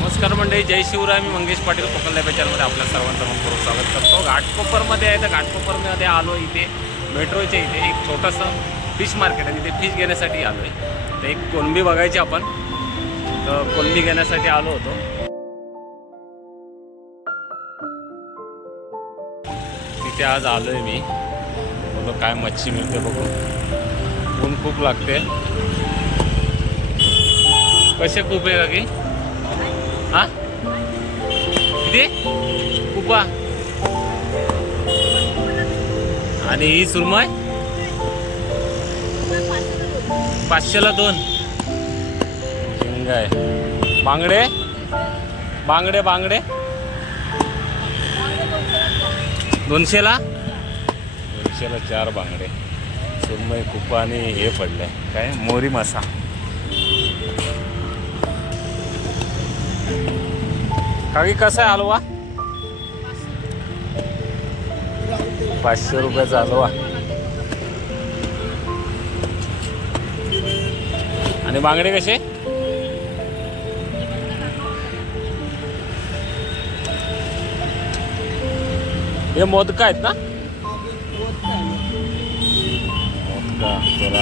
नमस्कार मंडळी जय शिवराय. मी मंगेश पाटील कोकण चॅनलमध्ये आपल्या सर्वांचं मनपूर्वक स्वागत करतो. घाटकोपरमध्ये आहे तर घाटकोपरमध्ये आलो इथे मेट्रोच्या इथे एक छोटंसं फिश मार्केट आहे. तिथे फिश घेण्यासाठी आलो आहे तर एक कोलंबी बघायची आपण. तर कोलंबी घेण्यासाठी आलो होतो. इथे आज आलो आहे मी. बोलो काय मच्छी मिळते बघू. ऊन खूप लागते. कसे खूप आहे का हां? हा किती कुपा आणि ही सुरमय? पाचशेला दोन. शिंगाय बांगडे? बांगडे बांगडे? दोनशेला? दोनशेला चार बांगडे. सुरमई कुपा आणि हे पडलंय. काय? मोरी मासा. काकी कसा आहे हलवा? पाचशे रुपयाचा हलवा. आणि बांगडे कसे? हे मोदका आहेत ना? मोदका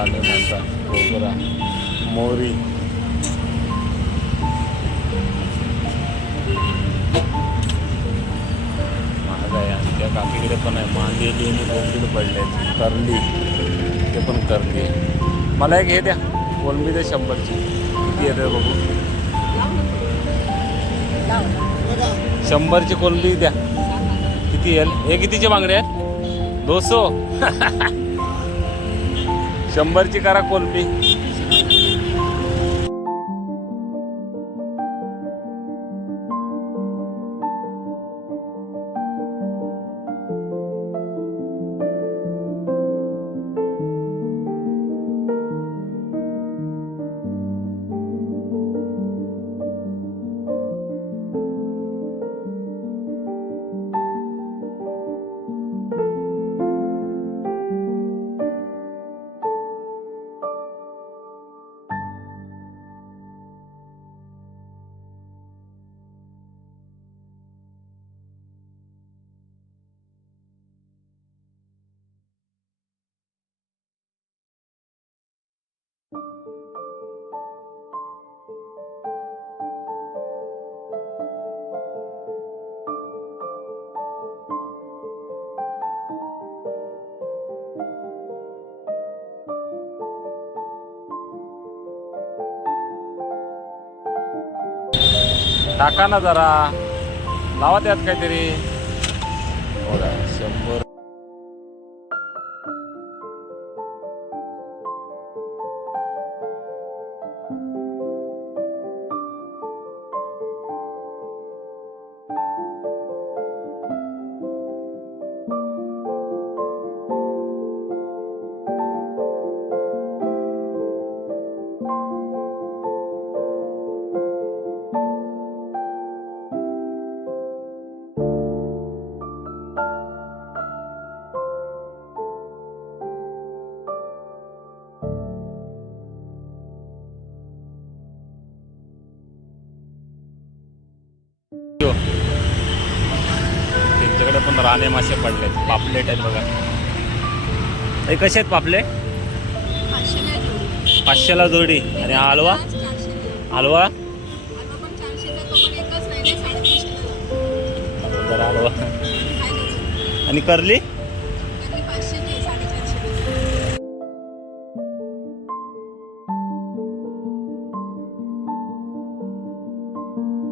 आले मासा खोबरा मोरी महाग आहे. आणि त्या काकीकडे पण आहे. मांदेली आणि बोंबील पडले करली ते पण करली मला एक हे द्या. कोलंबी द्या शंभरची. किती येते बघू? शंभरची कोलंबी द्या. किती येईल हे कितीचे बांगडे आहेत? दोसो शंभरची करा कोलंबी टाका ना जरा. लावा त्यात काहीतरी. बघा शंभर. यो. त्यांच्याकडे पण राणे मासे पडलेत. पापलेट आहेत बघा. हे कसे आहेत पापलेट? पाचशेला जोडी. आणि हा हलवा? हलवा? जरा हलवा. आणि करली?